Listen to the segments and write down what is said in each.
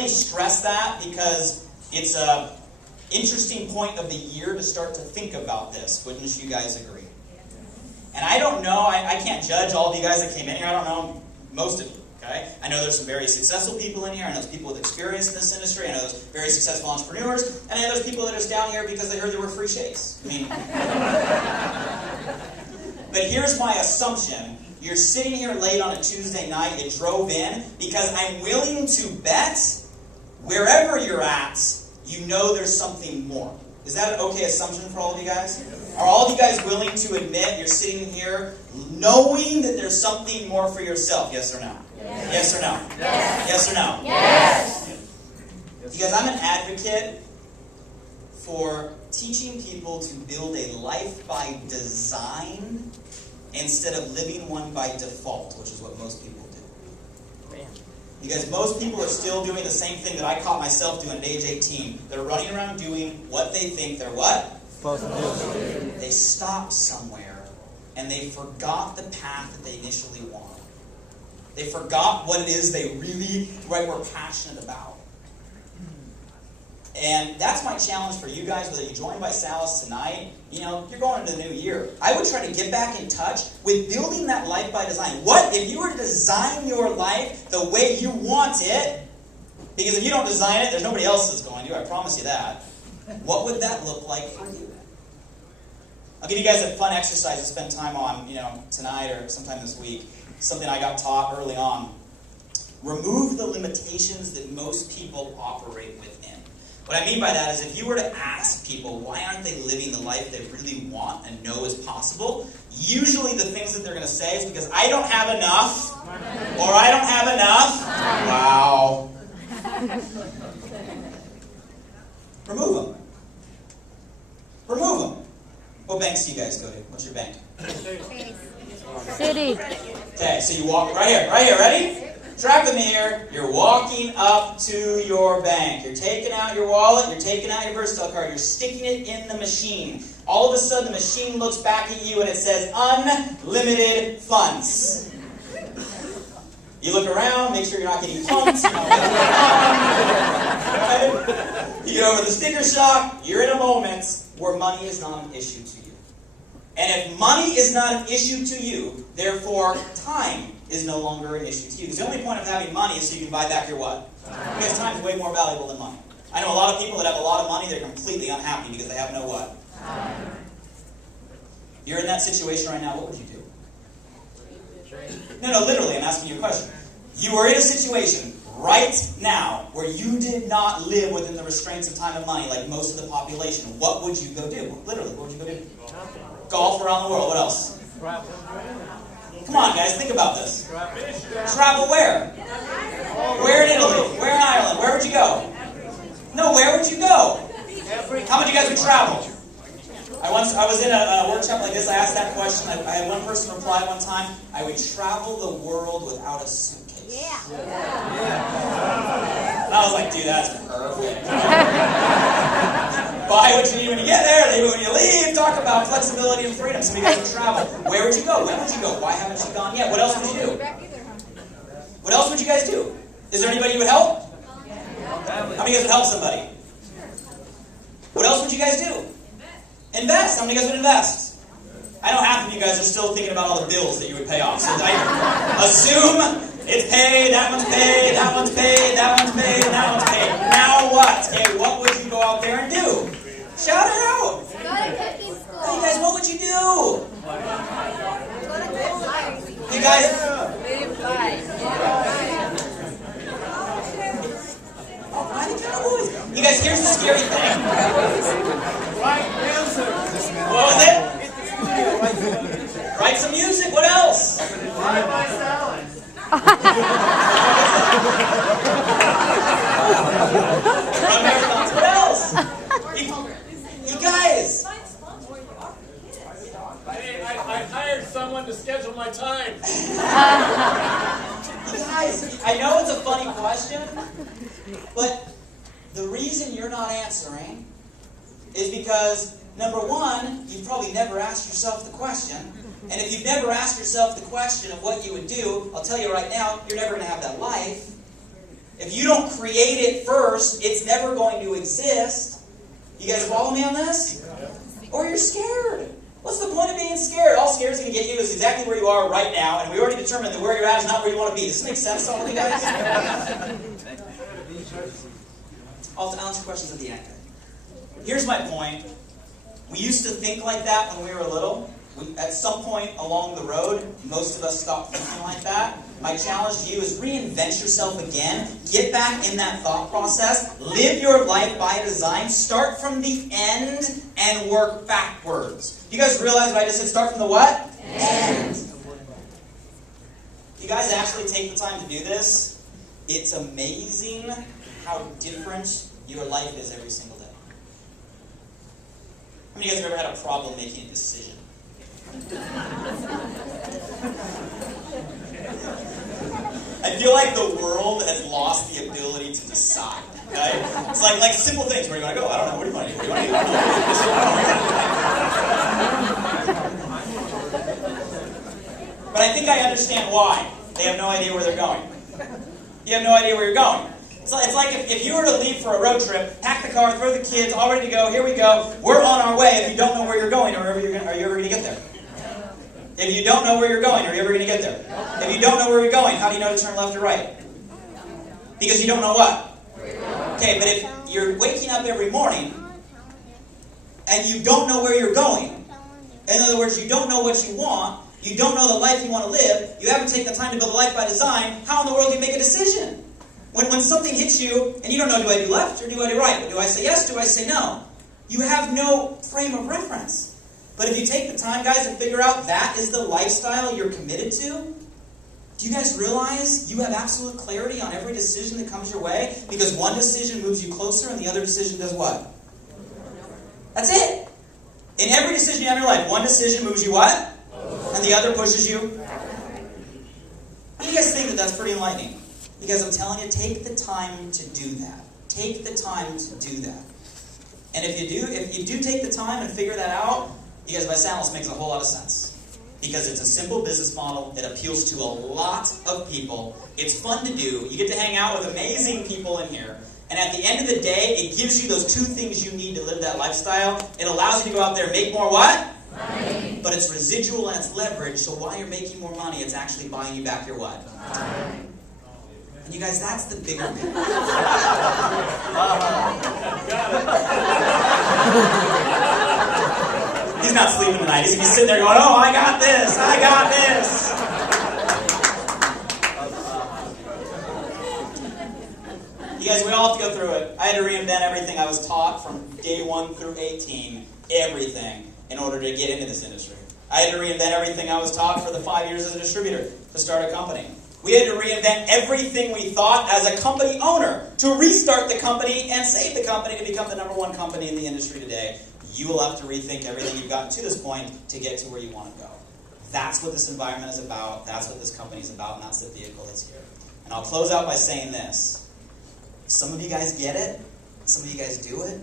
only stress that because it's a interesting point of the year to start to think about this. Wouldn't you guys agree? And I don't know, I can't judge all of you guys that came in here. I don't know most of you, okay? I know there's some very successful people in here. I know there's people with experience in this industry. I know there's very successful entrepreneurs. And I know there's people that are just down here because they heard there were free shakes. I mean, but here's my assumption. You're sitting here late on a Tuesday night. You drove in because I'm willing to bet wherever you're at, you know there's something more. Is that an okay assumption for all of you guys? Are all of you guys willing to admit you're sitting here knowing that there's something more for yourself? Yes or no? Yes, yes or no? Yes. Yes or no? Yes. Because I'm an advocate for teaching people to build a life by design instead of living one by default, which is what most people do. Because most people are still doing the same thing that I caught myself doing at age 18. They're running around doing what they think they're what? Supposed to do. They stopped somewhere and they forgot the path that they initially wanted. They forgot what it is they really were passionate about. And that's my challenge for you guys, whether you join ViSalus tonight, you're going into the new year. I would try to get back in touch with building that life by design. What if you were to design your life the way you want it? Because if you don't design it, there's nobody else that's going to, I promise you that. What would that look like for you? I'll give you guys a fun exercise to spend time on, tonight or sometime this week. Something I got taught early on. Remove the limitations that most people operate within. What I mean by that is if you were to ask people why aren't they living the life they really want and know is possible, usually the things that they're going to say is because I don't have enough, or I don't have enough. Wow. Remove them. Remove them. What banks do you guys go to? What's your bank? City. Okay, so you walk right here, ready? Track with me here. You're walking up to your bank. You're taking out your wallet. You're taking out your ViSalus card. You're sticking it in the machine. All of a sudden, the machine looks back at you and it says, unlimited funds. You look around, make sure you're not getting punked. You get over the sticker shock. You're in a moment where money is not an issue to you. And if money is not an issue to you, therefore, time is no longer an issue to you. Because the only point of having money is so you can buy back your what? Because time is way more valuable than money. I know a lot of people that have a lot of money, they're completely unhappy because they have no what? Time. You're in that situation right now, what would you do? No, literally, I'm asking you a question. You are in a situation right now where you did not live within the restraints of time and money like most of the population. What would you go do? Literally, what would you go do? Golf around the world. What else? Come on, guys, think about this. Travel where? Where in Italy? Where in Ireland? Where would you go? No, where would you go? How many of you guys would travel? I was in a workshop like this. I asked that question. I had one person reply one time. I would travel the world without a suitcase. Yeah. And I was like, dude, that's perfect. Buy what you need when you get there, leave it when you leave. Talk about flexibility and freedom. Some of you guys would travel. Where would you go? When would you go? Why haven't you gone yet? What else would you do? What else would you guys do? Is there anybody you would help? How many of you guys would help somebody? What else would you guys do? Invest. How many of you guys would invest? I know half of you guys are still thinking about all the bills that you would pay off. So I assume it's paid, that one's paid, that one's paid, that one's paid, and that one's paid. Now what? Okay, what would you go out there and do? Shout it out. Go to cooking school. Hey, you guys, what would you do? You guys... You guys, here's the scary thing. Right answer. What was it? Write some music. What else? Buy my salad. Run marathons. What else? You guys. Hey, I hired someone to schedule my time. You guys, I know it's a funny question, but the reason you're not answering is because, number one, you've probably never asked yourself the question. And if you've never asked yourself the question of what you would do, I'll tell you right now, you're never going to have that life. If you don't create it first, it's never going to exist. You guys follow me on this? Or you're scared. What's the point of being scared? All scared is going to get you is exactly where you are right now, and we already determined that where you're at is not where you want to be. Does this make sense to all of you guys? I'll answer questions at the end. Here's my point. We used to think like that when we were little. At some point along the road, most of us stopped thinking like that. My challenge to you is reinvent yourself again. Get back in that thought process. Live your life by design. Start from the end and work backwards. You guys realize what I just said? Start from the what? End. You guys actually take the time to do this. It's amazing how different your life is every single day. How many of you guys have ever had a problem making a decision? I feel like the world has lost the ability to decide. Right? It's like simple things. Where do you want to go? I don't know. What do you want to do? What do you want to do? But I think I understand why. They have no idea where they're going. You have no idea where you're going. It's like if you were to leave for a road trip, pack the car, throw the kids, all ready to go, here we go, we're on our way if you don't know where you're going, are you ever going to get there? If you don't know where you're going, are you ever going to get there? If you don't know where you're going, how do you know to turn left or right? Because you don't know what? Okay, but if you're waking up every morning and you don't know where you're going, in other words, you don't know what you want, you don't know the life you want to live, you haven't taken the time to build a life by design, how in the world do you make a decision? When something hits you and you don't know, do I do left or do I do right? Do I say yes, do I say no? You have no frame of reference. But if you take the time, guys, to figure out that is the lifestyle you're committed to, do you guys realize you have absolute clarity on every decision that comes your way? Because one decision moves you closer and the other decision does what? That's it. In every decision you have in your life, one decision moves you what? And the other pushes you? How do you guys think that that's pretty enlightening? Because I'm telling you, take the time to do that. Take the time to do that. And if you do take the time and figure that out, you guys, ViSalus makes a whole lot of sense. Because it's a simple business model. It appeals to a lot of people. It's fun to do. You get to hang out with amazing people in here. And at the end of the day, it gives you those two things you need to live that lifestyle. It allows you to go out there and make more what? Money. But it's residual and it's leverage. So while you're making more money, it's actually buying you back your what? Time. And you guys, that's the bigger picture. He's not sleeping tonight. He's sitting there going, oh, I got this. I got this. You guys, we all have to go through it. I had to reinvent everything I was taught from day 1 through 18. Everything in order to get into this industry. I had to reinvent everything I was taught for the 5 years as a distributor to start a company. We had to reinvent everything we thought as a company owner to restart the company and save the company to become the #1 company in the industry today. You will have to rethink everything you've gotten to this point to get to where you want to go. That's what this environment is about. That's what this company is about, and that's the vehicle that's here. And I'll close out by saying this. Some of you guys get it. Some of you guys do it.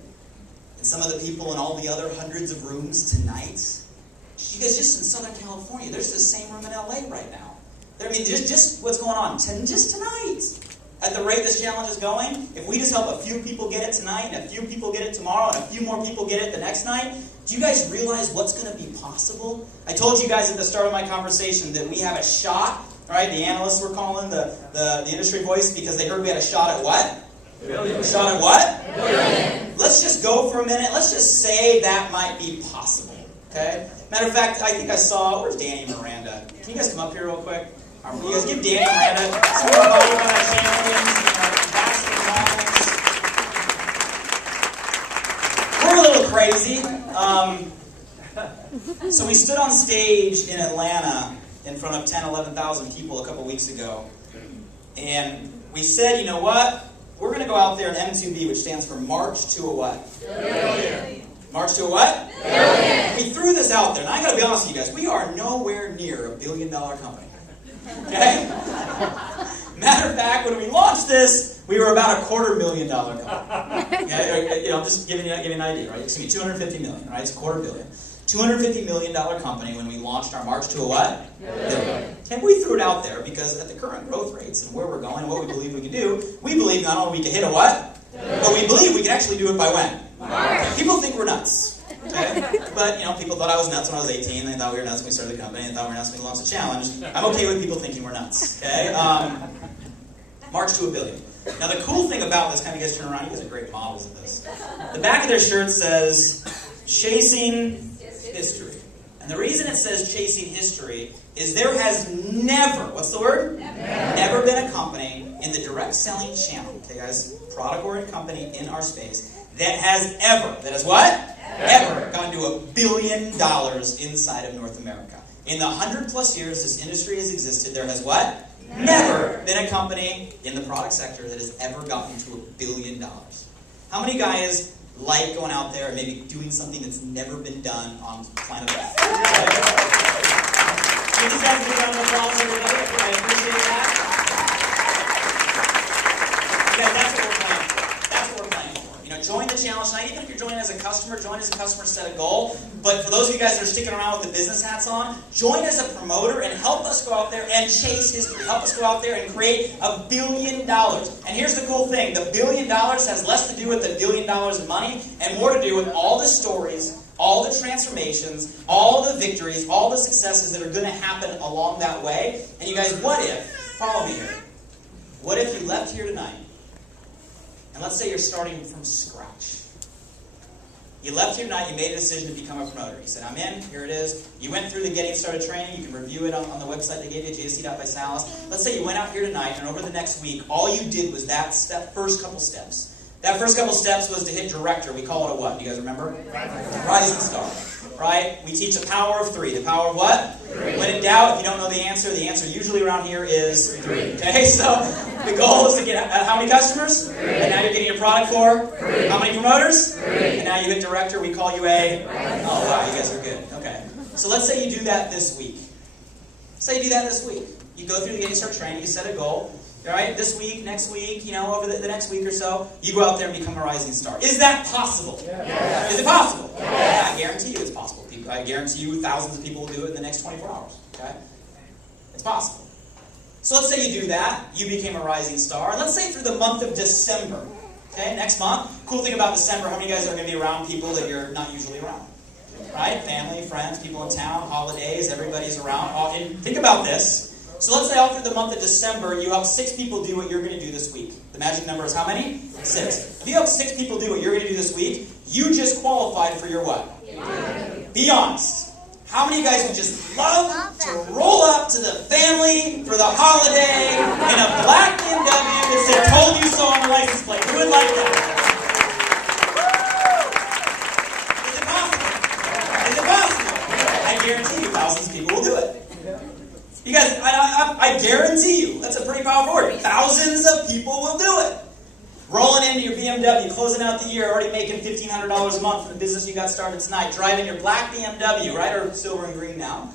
And some of the people in all the other hundreds of rooms tonight, you guys just in Southern California, there's the same room in LA right now. I mean, just what's going on just tonight. At the rate this challenge is going, if we just help a few people get it tonight, and a few people get it tomorrow, and a few more people get it the next night, do you guys realize what's going to be possible? I told you guys at the start of my conversation that we have a shot, right? The analysts were calling the industry voice because they heard we had a shot at what? Billion. A shot at what? Billion. Let's just go for a minute. Let's just say that might be possible. Okay? Matter of fact, I think I saw, where's Danny Miranda? Can you guys come up here real quick? You guys give Danny Miranda some more body on our champions. We're a little crazy. So we stood on stage in Atlanta in front of 10,000, 11,000 people a couple weeks ago. And we said, you know what? We're going to go out there in M2B, which stands for March to a what? Billion. March to a what? Billion. We threw this out there. And I got to be honest with you guys. We are nowhere near $1 billion company. Okay? Matter of fact, when we launched this, we were about $250,000 company. Okay? You know, just giving you an idea, right? Excuse me, $250 million, right? It's $250 million. $250 million company when we launched our march to a what? Billion. And we threw it out there because at the current growth rates and where we're going and what we believe we can do, we believe not only we can hit a what, but we believe we can actually do it by when? March. People think we're nuts. Okay? But, people thought I was nuts when I was 18. They thought we were nuts when we started the company. They thought we were nuts when we launched the challenge. I'm okay with people thinking we're nuts. Okay? March to a billion. Now, the cool thing about this, you guys turn around, you guys are great models of this. The back of their shirt says, Chasing History. And the reason it says Chasing History is there has never, what's the word? Never been a company in the direct selling channel, okay guys, product-oriented company in our space, that has ever gotten to $1 billion inside of North America. In the 100+ years this industry has existed, there has what? Never been a company in the product sector that has ever gotten to $1 billion. How many guys like going out there and maybe doing something that's never been done on planet Earth? Give these guys a big round of applause, everybody. I appreciate that. Guys, that's what we're playing for. That's what we're playing for. Join the challenge tonight. Even if you're joining as a customer, join as a customer, set a goal. But for those of you guys that are sticking around with the business hats on, join as a promoter and help us go out there and chase history. Help us go out there and create $1 billion. And here's the cool thing. The $1 billion has less to do with the $1 billion in money and more to do with all the stories, all the transformations, all the victories, all the successes that are going to happen along that way. And you guys, what if, follow me here, what if you left here tonight, and let's say you're starting from scratch. You left here tonight, you made a decision to become a promoter. You said, I'm in, here it is. You went through the Getting Started training. You can review it on the website they gave you, gsc.ViSalus. Let's say you went out here tonight, and over the next week, all you did was that first couple steps. That first couple steps was to hit director. We call it a what? Do you guys remember? Rising star. Right? We teach the power of 3. The power of what? 3. When in doubt, if you don't know the answer usually around here is 3. Okay, so the goal is to get how many customers? 3. And now you're getting your product for? 3. How many promoters? 3. And now you hit director, we call you a? Oh wow, you guys are good. Okay. So let's say you do that this week. Say you do that this week. You go through the Getting Started training, you set a goal. All right, this week, next week, over the next week or so, you go out there and become a rising star. Is that possible? Yes. Is it possible? Yes. I guarantee you it's possible. I guarantee you thousands of people will do it in the next 24 hours. Okay? It's possible. So let's say you do that. You became a rising star. And let's say through the month of December. Okay, next month. Cool thing about December, how many of you guys are going to be around people that you're not usually around? Right? Family, friends, people in town, holidays, everybody's around. And think about this. So let's say all through the month of December, you help 6 people do what you're going to do this week. The magic number is how many? 6. If you help 6 people do what you're going to do this week, you just qualified for your what? Be honest. How many of you guys would just love to roll up to the family for the holiday in a black BMW that said, told you so on the license plate? Who would like that? Is it possible? Is it possible? I guarantee you thousands of people will do it. You guys, I guarantee you, that's a pretty powerful word. Thousands of people will do it. Rolling into your BMW, closing out the year, already making $1,500 a month from the business you got started tonight, driving your black BMW, right, or silver and green now,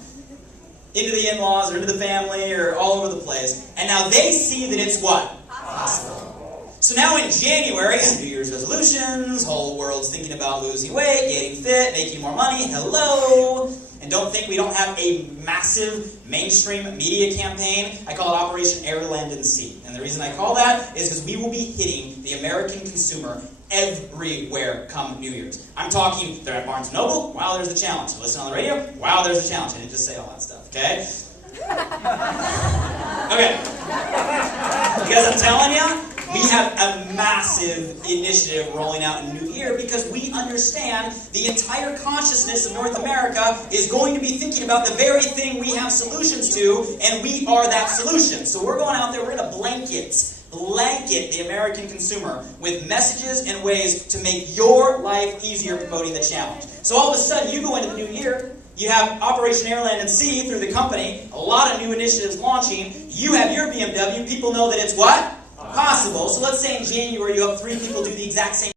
into the in-laws or into the family or all over the place. And now they see that it's what? Possible. So now in January, New Year's resolutions, whole world's thinking about losing weight, getting fit, making more money. Hello. And don't think we don't have a massive mainstream media campaign. I call it Operation Air, Land, and Sea. And the reason I call that is because we will be hitting the American consumer everywhere come New Year's. I'm talking, they're at Barnes & Noble, wow, there's a challenge. Listen on the radio, wow, there's a challenge. I didn't just say all that stuff, okay? Okay. Because I'm telling you, we have a massive initiative rolling out in the new year because we understand the entire consciousness of North America is going to be thinking about the very thing we have solutions to, and we are that solution. So we're going out there, we're going to blanket the American consumer with messages and ways to make your life easier promoting the challenge. So all of a sudden, you go into the new year, you have Operation Air, Land, and Sea through the company, a lot of new initiatives launching, you have your BMW, people know that it's what? Possible. So let's say in January you have 3 people do the exact same